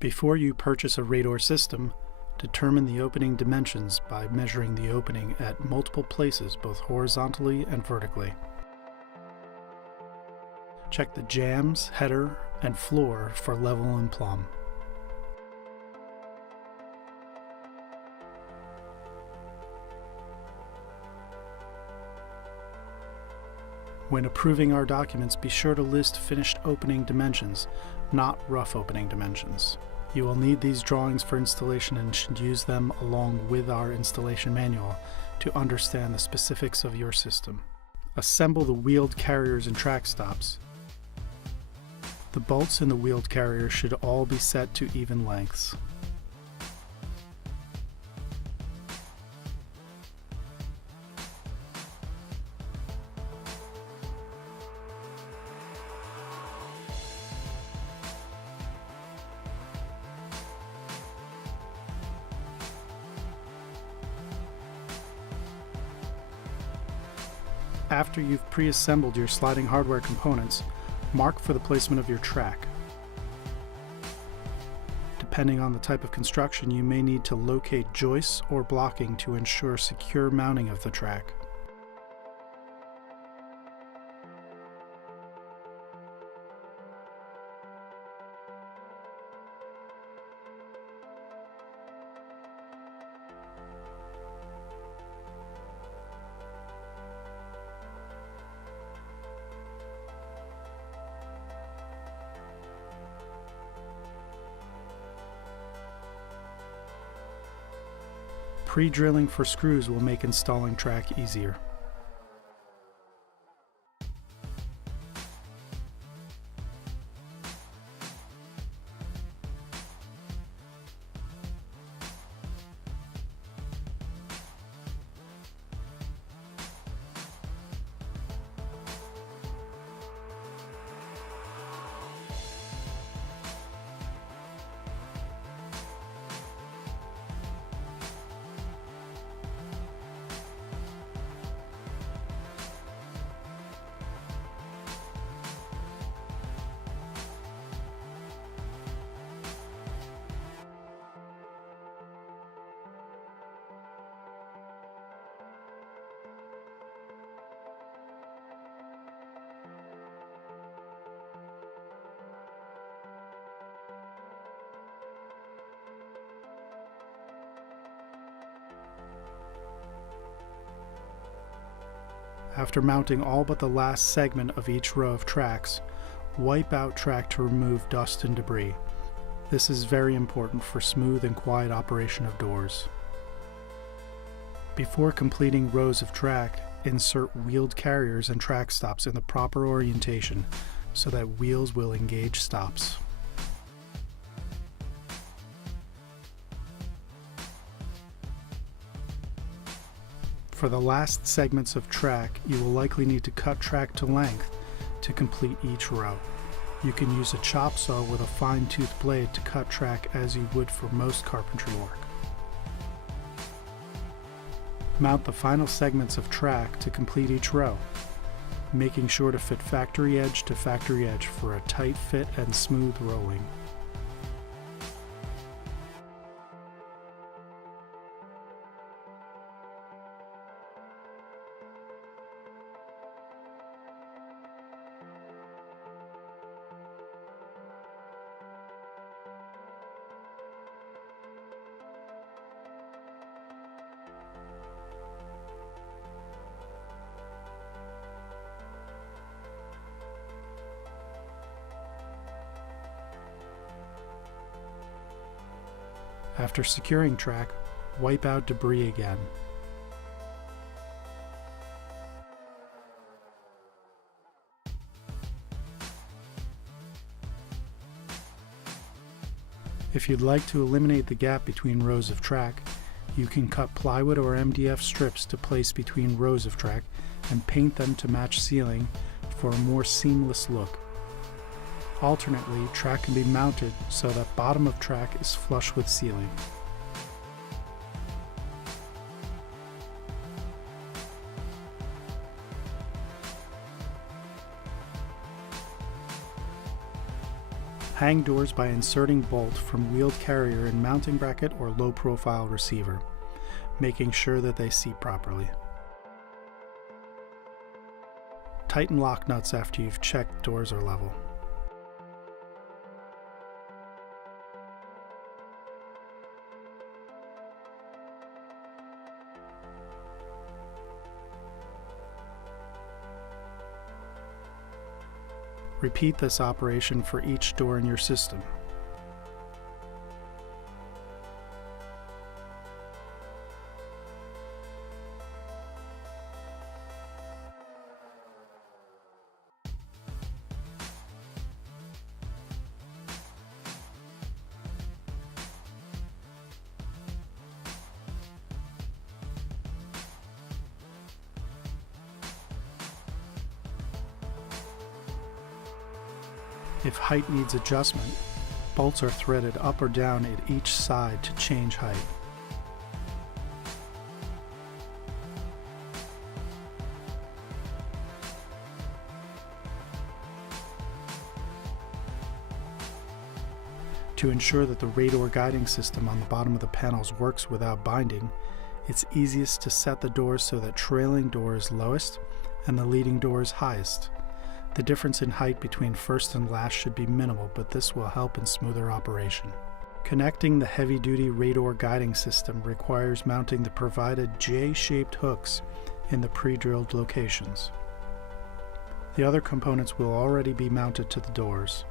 Before you purchase a Raydoor system, determine the opening dimensions by measuring the opening at multiple places, both horizontally and vertically. Check the jambs, header, and floor for level and plumb. When approving our documents, be sure to list finished opening dimensions, not rough opening dimensions. You will need these drawings for installation and should use them along with our installation manual to understand the specifics of your system. Assemble the wheeled carriers and track stops. The bolts in the wheeled carriers should all be set to even lengths. After you've pre-assembled your sliding hardware components, mark for the placement of your track. Depending on the type of construction, you may need to locate joists or blocking to ensure secure mounting of the track. Pre-drilling for screws will make installing track easier. After mounting all but the last segment of each row of tracks, wipe out track to remove dust and debris. This is very important for smooth and quiet operation of doors. Before completing rows of track, insert wheeled carriers and track stops in the proper orientation so that wheels will engage stops. For the last segments of track, you will likely need to cut track to length to complete each row. You can use a chop saw with a fine-tooth blade to cut track as you would for most carpentry work. Mount the final segments of track to complete each row, making sure to fit factory edge to factory edge for a tight fit and smooth rolling. After securing track, wipe out debris again. If you'd like to eliminate the gap between rows of track, you can cut plywood or MDF strips to place between rows of track and paint them to match ceiling for a more seamless look. Alternately, track can be mounted so that bottom of track is flush with ceiling. Hang doors by inserting bolt from wheeled carrier in mounting bracket or low profile receiver, making sure that they seat properly. Tighten lock nuts after you've checked doors are level. Repeat this operation for each door in your system. If height needs adjustment, bolts are threaded up or down at each side to change height. To ensure that the Raydoor guiding system on the bottom of the panels works without binding, it's easiest to set the doors so that trailing door is lowest and the leading door is highest. The difference in height between first and last should be minimal, but this will help in smoother operation. Connecting the heavy-duty Raydoor guiding system requires mounting the provided J-shaped hooks in the pre-drilled locations. The other components will already be mounted to the doors.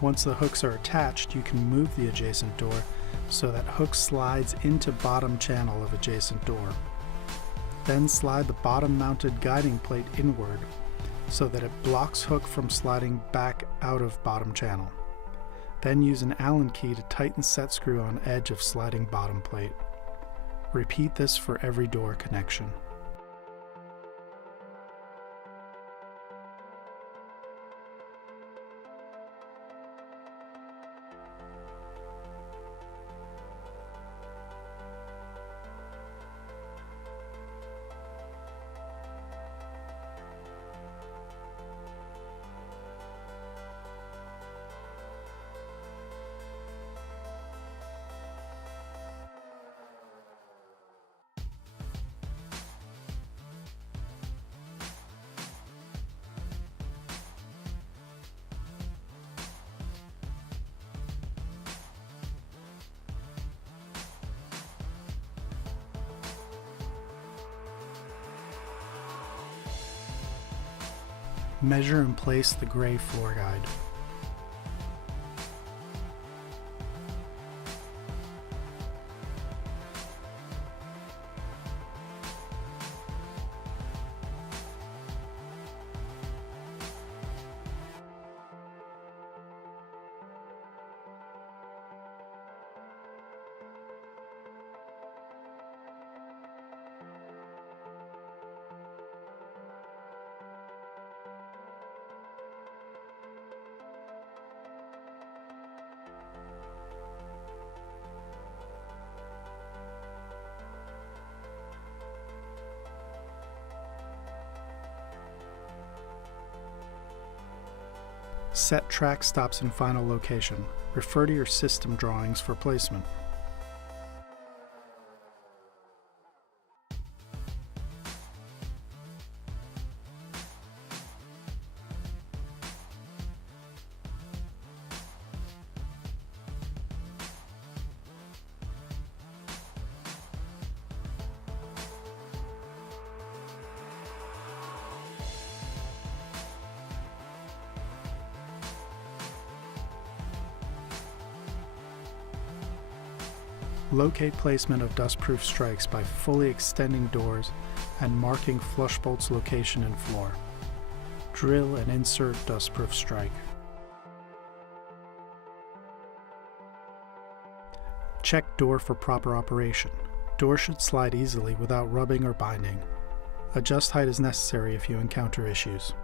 Once the hooks are attached, you can move the adjacent door so that hook slides into bottom channel of adjacent door. Then slide the bottom mounted guiding plate inward so that it blocks hook from sliding back out of bottom channel. Then use an Allen key to tighten set screw on edge of sliding bottom plate. Repeat this for every door connection. Measure and place the gray floor guide. Set track stops in final location. Refer to your system drawings for placement. Locate placement of dustproof strikes by fully extending doors and marking flush bolt's location and floor. Drill and insert dustproof strike. Check door for proper operation. Door should slide easily without rubbing or binding. Adjust height as necessary if you encounter issues.